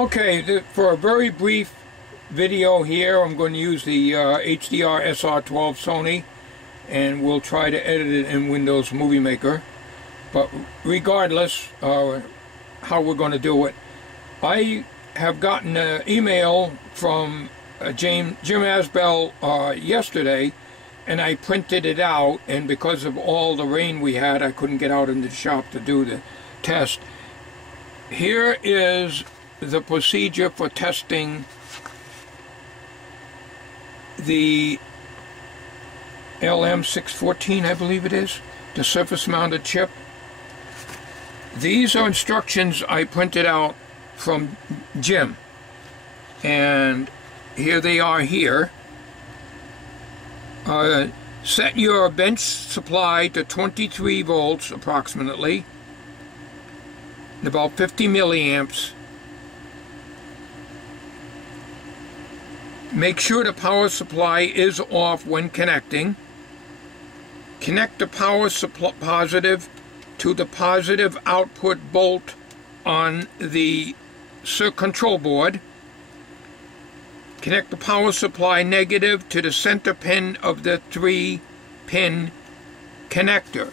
Okay, for a very brief video here, I'm going to use the HDR SR12 Sony, and we'll try to edit it in Windows Movie Maker. But regardless how we're going to do it, I have gotten an email from Jim Azbell yesterday, and I printed it out, and because of all the rain we had, I couldn't get out into the shop to do the test. Here is the procedure for testing the LM614, I believe it is, the surface mounted chip. These are instructions I printed out from Jim, and here they are here. Set your bench supply to 23 volts approximately, about 50 milliamps. Make sure the power supply is off when connecting. Connect the power supply positive to the positive output bolt on the control board. Connect the power supply negative to the center pin of the 3-pin connector,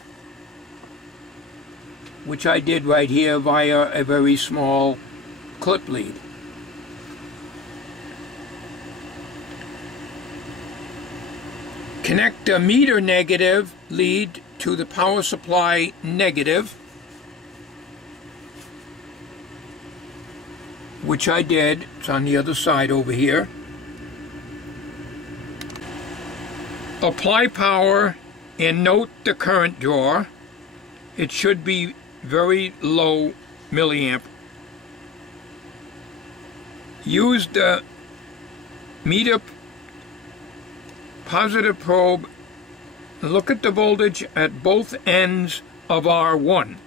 which I did right here via a very small clip lead. Connect the meter negative lead to the power supply negative, which I did. It's on the other side over here. Apply power and note the current draw. It should be very low milliamp. Use the meter positive probe. Look at the voltage at both ends of R1.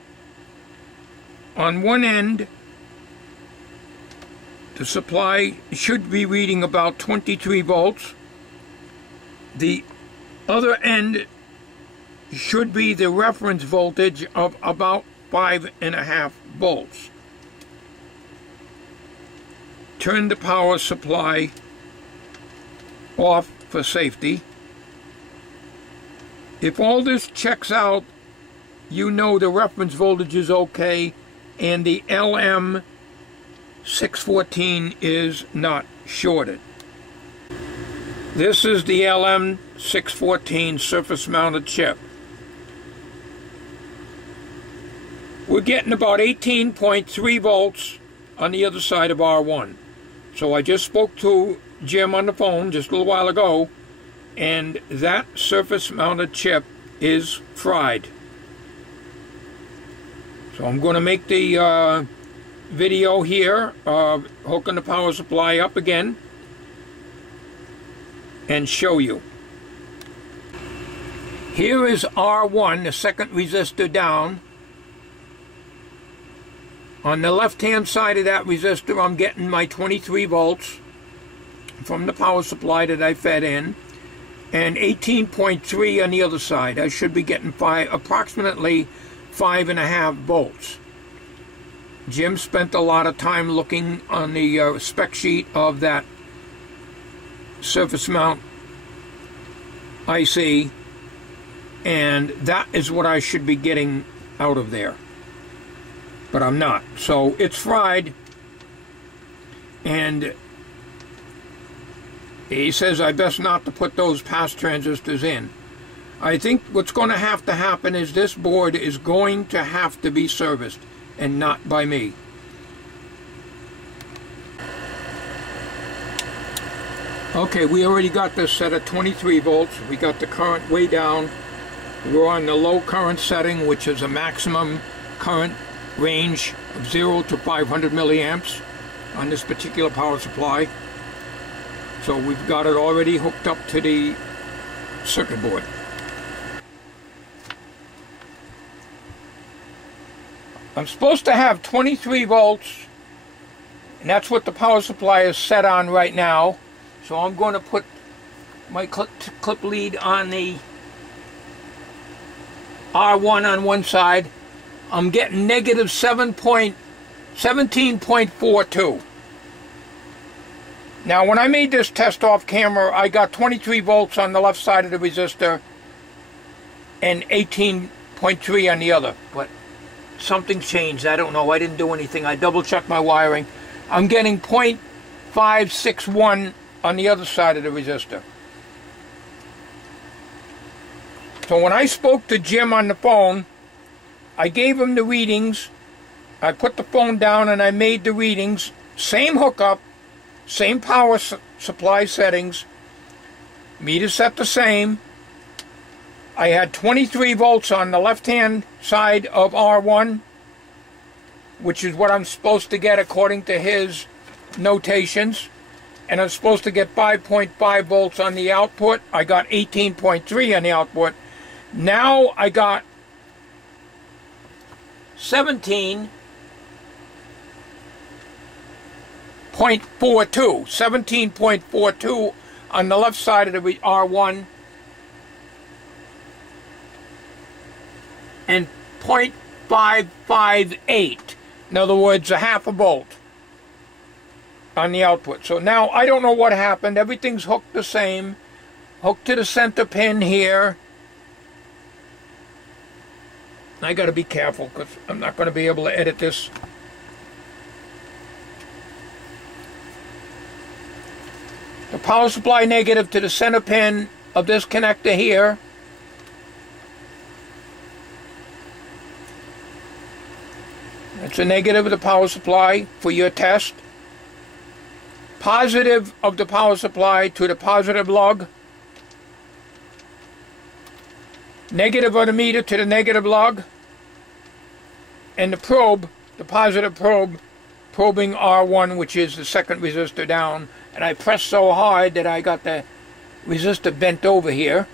On one end, the supply should be reading about 23 volts. The other end should be the reference voltage of about 5.5 volts. Turn the power supply off for safety. If all this checks out, you know the reference voltage is okay and the LM614 is not shorted. This is the LM614 surface mounted chip. We're getting about 18.3 volts on the other side of R1. So I just spoke to Jim on the phone just a little while ago, and that surface mounted chip is fried. So I'm going to make the video here hooking the power supply up again and show you. Here is R1, the second resistor down. On the left hand side of that resistor, I'm getting my 23 volts from the power supply that I fed in, and 18.3 on the other side. I should be getting approximately 5.5 volts. Jim spent a lot of time looking on the spec sheet of that surface mount IC, and that is what I should be getting out of there. But I'm not. So it's fried, and he says I best not to put those pass transistors in. I think what's going to happen is this board is going to have to be serviced, and not by me. Okay, we already got this set at 23 volts. We got the current way down. We're on the low current setting, which is a maximum current range of 0 to 500 milliamps on this particular power supply. So we've got it already hooked up to the circuit board. I'm supposed to have 23 volts, and that's what the power supply is set on right now. So I'm going to put my clip lead on the R1 on one side. I'm getting negative 17.42. Now, when I made this test off camera, I got 23 volts on the left side of the resistor and 18.3 on the other. But something changed. I don't know. I didn't do anything. I double-checked my wiring. I'm getting 0.561 on the other side of the resistor. So when I spoke to Jim on the phone, I gave him the readings. I put the phone down and I made the readings. Same hookup, same power supply settings. Meter set the same. I had 23 volts on the left-hand side of R1, which is what I'm supposed to get according to his notations. And I'm supposed to get 5.5 volts on the output. I got 18.3 on the output. Now I got 17.42 on the left side of the R1 and 0.558, in other words, a half a volt on the output. So now I don't know what happened. Everything's hooked the same, hooked to the center pin here. I got to be careful because I'm not going to be able to edit this. The power supply negative to the center pin of this connector here. That's a negative of the power supply for your test. Positive of the power supply to the positive lug. Negative of the meter to the negative lug. And the probe, the positive probe, probing R1, which is the second resistor down. And I pressed so hard that I got the resistor bent over here,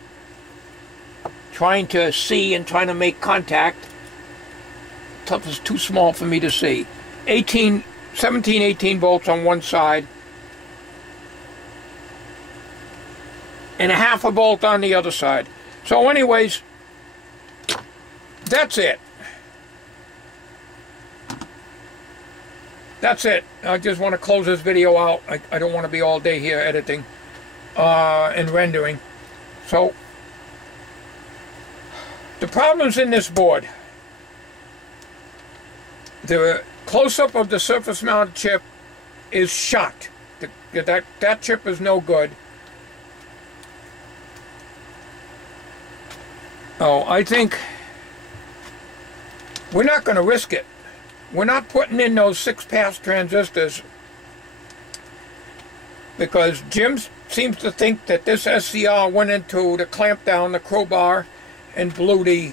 trying to see and trying to make contact. It was too small for me to see. 18 17, 18 volts on one side, and a half a volt on the other side. So anyways, that's it. That's it. I just want to close this video out. I don't want to be all day here editing and rendering. So, the problems in this board. The close-up of the surface mount chip is shot. That chip is no good. Oh, I think we're not going to risk it. We're not putting in those 6-pass transistors because Jim seems to think that this SCR went into the clamp down, the crowbar, and blew the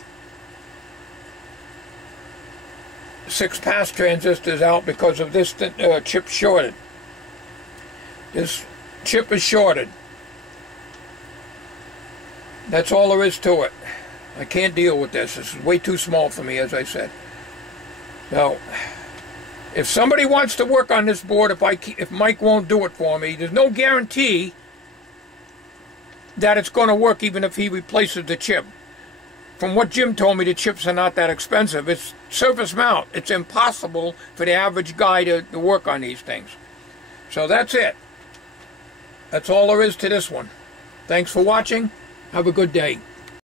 6-pass transistors out because of this chip shorted. This chip is shorted. That's all there is to it. I can't deal with this. This is way too small for me, as I said. Now, if somebody wants to work on this board, if Mike won't do it for me, there's no guarantee that it's going to work even if he replaces the chip. From what Jim told me, the chips are not that expensive. It's surface mount. It's impossible for the average guy to work on these things. So that's it. That's all there is to this one. Thanks for watching. Have a good day.